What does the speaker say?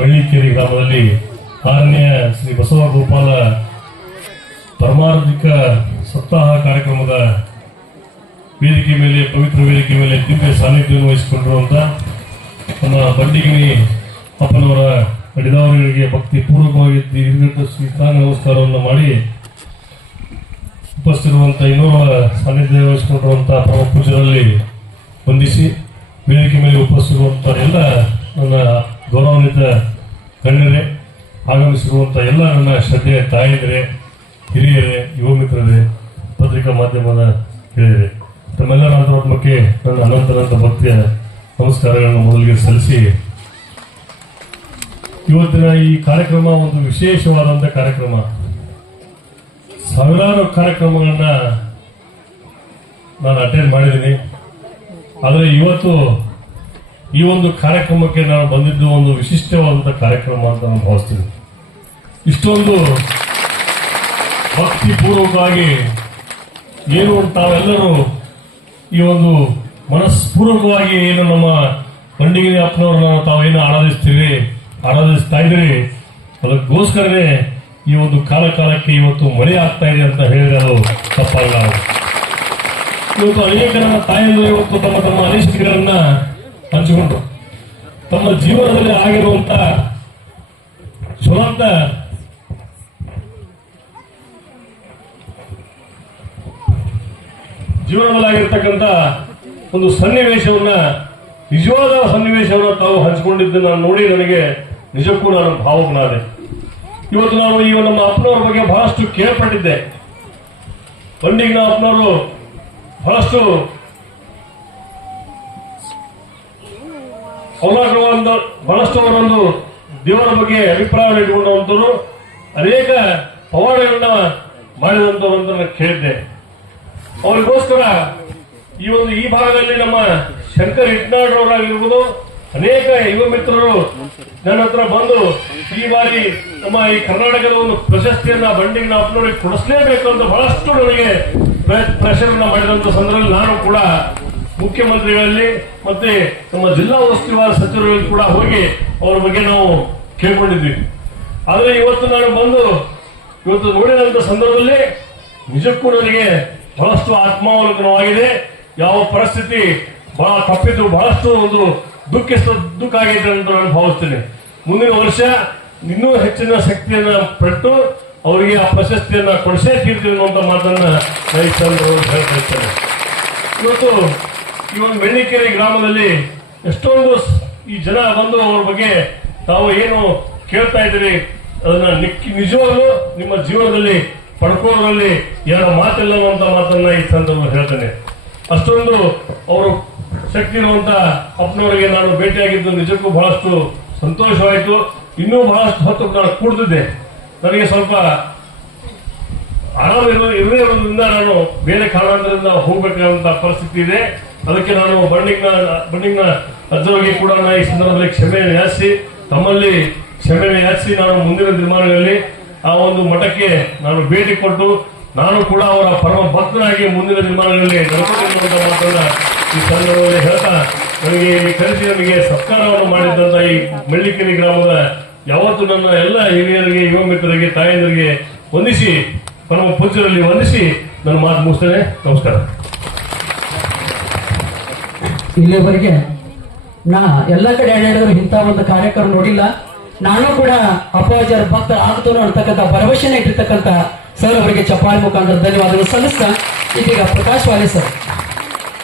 ಮೆಳ್ಳಿಕೇರಿ ಗ್ರಾಮದಲ್ಲಿ 6ನೇ ಶ್ರೀ ಬಸವ ಗೋಪಾಲ ಪರಮಾರ್ಥಿಕ ಸಪ್ತಾಹ ಕಾರ್ಯಕ್ರಮದ ವೇದಿಕೆ ಮೇಲೆ, ಪವಿತ್ರ ವೇದಿಕೆ ಮೇಲೆ ದಿವ್ಯ ಸಾನ್ನಿಧ್ಯವನ್ನು ವಹಿಸಿಕೊಂಡಿರುವಂತ ನಮ್ಮ ಬಂಡಿಗಿಣಿ ಅಪ್ಪನವರ ಅಡಿದವರಿಗೆ ಭಕ್ತಿ ಪೂರ್ವಕವಾಗಿ ದೀರ್ಘ ಸ್ವೀಕಾರ ನಮಸ್ಕಾರವನ್ನು ಮಾಡಿ ಉಪಸ್ಥಿತಿರುವಂತಹ ಇನ್ನೋರ್ವ ಸಾನ್ನಿಧ್ಯ ವಹಿಸಿಕೊಂಡಿರುವಂತಹ ಪರಮ ಪೂಜರಲ್ಲಿ ವಂದಿಸಿ, ವೇದಿಕೆ ಮೇಲೆ ಉಪಸ್ಥಿತಿರುವಂತಹ ಎಲ್ಲ ನನ್ನ ಗೌರವಾನ್ವಿತ ಗಣ್ಯರೇ, ಆಗಮಿಸಿರುವಂತಹ ಎಲ್ಲ ನನ್ನ ಶ್ರದ್ಧೆಯ ತಾಯಿಯರೇ, ಹಿರಿಯರೇ, ಯುವ ಮಿತ್ರರೇ, ಪತ್ರಿಕಾ ಮಾಧ್ಯಮದ ಹಿರಿಯರೇ, ತಮ್ಮೆಲ್ಲರ ಅಂತರಾತ್ಮಕ್ಕೆ ನನ್ನ ಅನಂತ ಭಕ್ತಿಯ ನಮಸ್ಕಾರಗಳನ್ನು ಮೊದಲಿಗೆ ಸಲ್ಲಿಸಿ, ಇವತ್ತಿನ ಈ ಕಾರ್ಯಕ್ರಮ ಒಂದು ವಿಶೇಷವಾದಂತಹ ಕಾರ್ಯಕ್ರಮ. ಸಾವಿರಾರು ಕಾರ್ಯಕ್ರಮಗಳನ್ನ ನಾನು ಅಟೆಂಡ್ ಮಾಡಿದ್ದೀನಿ. ಆದರೆ ಇವತ್ತು ಈ ಒಂದು ಕಾರ್ಯಕ್ರಮಕ್ಕೆ ನಾನು ಬಂದಿದ್ದು ಒಂದು ವಿಶಿಷ್ಟವಾದಂತಹ ಕಾರ್ಯಕ್ರಮ ಅಂತ ನಾನು ಭಾವಿಸ್ತೀನಿ. ಇಷ್ಟೊಂದು ಭಕ್ತಿಪೂರ್ವಕವಾಗಿ ಏನು ತಾವೆಲ್ಲರೂ ಈ ಒಂದು ಮನಸ್ಪೂರ್ವಕವಾಗಿ ಏನು ನಮ್ಮ ಬಂಡಿಗಿಣಿ ಅಪ್ಪನವ್ರನ್ನ ತಾವೇನು ಆರಾಧಿಸ್ತಾ ಇದ್ದೀರಿ, ಅದಕ್ಕೋಸ್ಕರನೇ ಈ ಒಂದು ಕಾಲಕ್ಕೆ ಇವತ್ತು ಮಳೆ ಆಗ್ತಾ ಇದೆ ಅಂತ ಹೇಳಿದ್ರೆ ಅದು ತಪ್ಪಲ್ಲ. ಇವತ್ತು ಅನೇಕ ನಮ್ಮ ತಾಯಿಯರು ಇವತ್ತು ತಮ್ಮ ಅನಿಸಿಕೆಗಳನ್ನ ಹಂಚಿಕೊಂಡು ತಮ್ಮ ಜೀವನದಲ್ಲಿ ಆಗಿರುವಂತ ಜ್ವಲಂತ ಜೀವನದಲ್ಲಾಗಿರ್ತಕ್ಕಂಥ ಒಂದು ಸನ್ನಿವೇಶವನ್ನ, ನಿಜವಾದ ಸನ್ನಿವೇಶವನ್ನ ತಾವು ಹಂಚಿಕೊಂಡಿದ್ದು ನಾನು ನೋಡಿ ನನಗೆ ನಿಜಕ್ಕೂ ನಾನು ಭಾವುಕನಾದೆ. ಇವತ್ತು ನಾವು ಈಗ ನಮ್ಮ ಅಪ್ಪನವ್ರ ಬಗ್ಗೆ ಬಹಳಷ್ಟು ಕೇಳ್ಪಟ್ಟಿದ್ದೆ. ಬಂಡಿಗಿನ ಅಪ್ಪನವರು ಬಹಳಷ್ಟು ಅವರೊಂದು ದೇವರ ಬಗ್ಗೆ ಅಭಿಪ್ರಾಯ ಇಟ್ಟುಕೊಂಡಂತರು, ಅನೇಕ ಪವಾಡಗಳನ್ನ ಮಾಡಿದಂತವ್ರು ಅಂತ ನಾನು ಕೇಳಿದ್ದೆ. ಅವರಿಗೋಸ್ಕರ ಈ ಭಾಗದಲ್ಲಿ ನಮ್ಮ ಶಂಕರ್ ಇಟ್ನಾಡ್ರವರಾಗಿರ್ಬೋದು, ಅನೇಕ ಯುವ ಮಿತ್ರರು ನನ್ನ ಹತ್ರ ಬಂದು ಈ ಬಾರಿ ನಮ್ಮ ಈ ಕರ್ನಾಟಕದ ಒಂದು ಪ್ರಶಸ್ತಿಯನ್ನ ಬಂಡಿಗಿನ ಅಪ್ಪನವರಿಗೆ ಕೊಡಿಸಲೇಬೇಕು ಅಂತ ಬಹಳಷ್ಟು ನನಗೆ ಪ್ರೆಷರ್ನ ಮಾಡಿದಂತ ಸಂದರ್ಭದಲ್ಲಿ ನಾನು ಕೂಡ ಮುಖ್ಯಮಂತ್ರಿಗಳಲ್ಲಿ ಮತ್ತೆ ನಮ್ಮ ಜಿಲ್ಲಾ ಉಸ್ತುವಾರಿ ಸಚಿವರಲ್ಲಿ ಕೂಡ ಹೋಗಿ ಅವರ ಬಗ್ಗೆ ನಾವು ಕೇಳ್ಕೊಂಡಿದ್ವಿ. ಆದರೆ ಇವತ್ತು ನಾನು ಬಂದು ನೋಡಿದಂತ ಸಂದರ್ಭದಲ್ಲಿ ನಿಜಕ್ಕೂ ನನಗೆ ಬಹಳಷ್ಟು ಆತ್ಮಾವಲೋಕನವಾಗಿದೆ. ಯಾವ ಪರಿಸ್ಥಿತಿ ಬಹಳ ತಪ್ಪಿದ್ದು, ಬಹಳಷ್ಟು ಒಂದು ದುಃಖ ಆಗಿದೆ ಅಂತ ನಾನು ಭಾವಿಸ್ತೇನೆ. ಮುಂದಿನ ವರ್ಷ ಇನ್ನೂ ಹೆಚ್ಚಿನ ಶಕ್ತಿಯನ್ನ ಪಟ್ಟು ಅವರಿಗೆ ಆ ಪ್ರಶಸ್ತಿಯನ್ನ ಕೊಡಿಸೇ ತೀರ್ತೀವಿ ಅನ್ನುವಂತ ಮಾತನ್ನ ಹೇಳ್ತಾ ಇರ್ತೇನೆ. ಇವತ್ತು ಈ ಒಂದು ಮೆಳ್ಳಿಕೇರಿ ಗ್ರಾಮದಲ್ಲಿ ಎಷ್ಟೊಂದು ಈ ಜನ ಬಂದು ಅವ್ರ ಬಗ್ಗೆ ತಾವು ಏನು ಕೇಳ್ತಾ ಇದ್ದೀರಿ ಅದನ್ನ ನಿಜವಾಗ್ಲೂ ನಿಮ್ಮ ಜೀವನದಲ್ಲಿ ಪಡ್ಕೋದ್ರಲ್ಲಿ ಎರಡು ಮಾತಿಲ್ಲ ಅನ್ನುವಂತ ಮಾತನ್ನ ಈ ಸಂದರ್ಭದಲ್ಲಿ ಹೇಳ್ತೇನೆ. ಅಷ್ಟೊಂದು ಅವರು ಶಕ್ತಿ ಇರುವಂತ ಅಪ್ಪನವರಿಗೆ ನಾನು ಭೇಟಿಯಾಗಿದ್ದು ನಿಜಕ್ಕೂ ಬಹಳಷ್ಟು ಸಂತೋಷವಾಯಿತು. ಇನ್ನೂ ಬಹಳಷ್ಟು ಹೊತ್ತು ನಾನು ಕೂಡ್ತಿದ್ದೆ. ನನಗೆ ಸ್ವಲ್ಪ ಆರಾಮ ಇರೋದ್ರಿಂದ ನಾನು ಬೇರೆ ಕಾರಣದಿಂದ ಹೋಗ್ಬೇಕಾದಂತ ಪರಿಸ್ಥಿತಿ ಇದೆ. ಅದಕ್ಕೆ ನಾನು ಬಂಡಿಗಿನ ಅಜ್ಜರಿಗೆ ಕೂಡ ಈ ಸಂದರ್ಭದಲ್ಲಿ ಕ್ಷಮೆಯನ್ನು ಯಾಚಿಸಿ, ತಮ್ಮಲ್ಲಿ ಕ್ಷಮೆಯನ್ನು ಯಾಚಿಸಿ ನಾನು ಮುಂದಿನ ದಿನಮಾನಗಳಲ್ಲಿ ಆ ಒಂದು ಮಠಕ್ಕೆ ನಾನು ಭೇಟಿ ಕೊಟ್ಟು ನಾನು ಕೂಡ ಅವರ ಪರಮ ಭಕ್ತನಾಗಿ ಮುಂದಿನ ದಿನಮಾನಗಳಲ್ಲಿ ನಡ್ಕೊಂಡಿರುವಂತ ಮಾತನ್ನ ಈ ಸಂದರ್ಭದಲ್ಲಿ ಹೇಳ್ತಾ, ನನಗೆ ಕರೆಸಿ ನನಗೆ ಸತ್ಕಾರವನ್ನು ಮಾಡಿದಂತ ಈ ಮೆಳ್ಳಿಕೇರಿ ಗ್ರಾಮದ ಯಾವತ್ತು ನನ್ನ ಎಲ್ಲ ಹಿರಿಯರಿಗೆ, ಯುವ ಮಿತ್ರರಿಗೆ, ತಾಯಂದರಿಗೆ ವಂದಿಸಿ, ಪರಮ ಪೂಜ್ಯರಲ್ಲಿ ವಂದಿಸಿ ನನ್ನ ಮಾತು ಮುಗಿಸ್ತೇನೆ. ನಮಸ್ಕಾರ. ಇಲ್ಲಿವರೆಗೆ ನಾ ಎಲ್ಲ ಕಡೆ ಅಡ್ಡಾಡಿದ್ರು ಇಂಥ ಒಂದು ಕಾರ್ಯಕ್ರಮ ನೋಡಿಲ್ಲ. ನಾನು ಕೂಡ ಅಪ್ಪಾಜಿಯರ ಭಕ್ತ ಆಗ್ತೇನೆ ಅಂತಕ್ಕಂಥ ಭರವಸೆನ ಇಟ್ಟಿರ್ತಕ್ಕಂಥ ಸರ್ ಅವರಿಗೆ ಚಪ್ಪಾಳೆ ಮುಖಾಂತರ ಧನ್ಯವಾದಗಳು ಸಲ್ಲಿಸ್ತಾ, ಇದೀಗ ಪ್ರಕಾಶ್ ವಾಲೆ ಸರ್